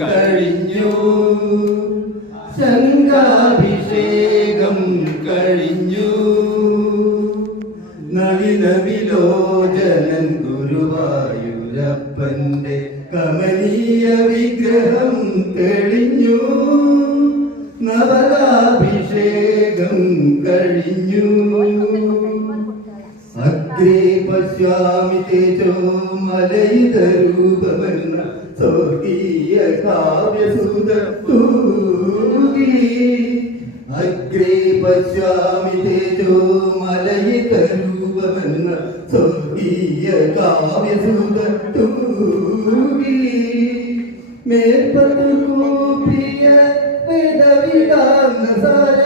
കഴിഞ്ഞു, ശങ്കാഭിഷേകം കഴിഞ്ഞു. നളിന വിലോചനൻ ഗുരുവായൂരപ്പന്റെ കമനീയ വിഗ്രഹം തെളിഞ്ഞു, നവലാഭിഷേകം കഴിഞ്ഞു. അഗ്രേ പശ്യാമി തേജോ മലയിതരൂപമെന്ന സ്വർഗീയ കാവ്യസുതൂകി. അഗ്രേ പശ്യാമി തേജോ മലയിതരൂപമെന്ന സ്വർഗീയ കാവ്യസുതൂകി. മേൽപ്പതു കൂപ്പിയ വിടവിടാർന്ന സാര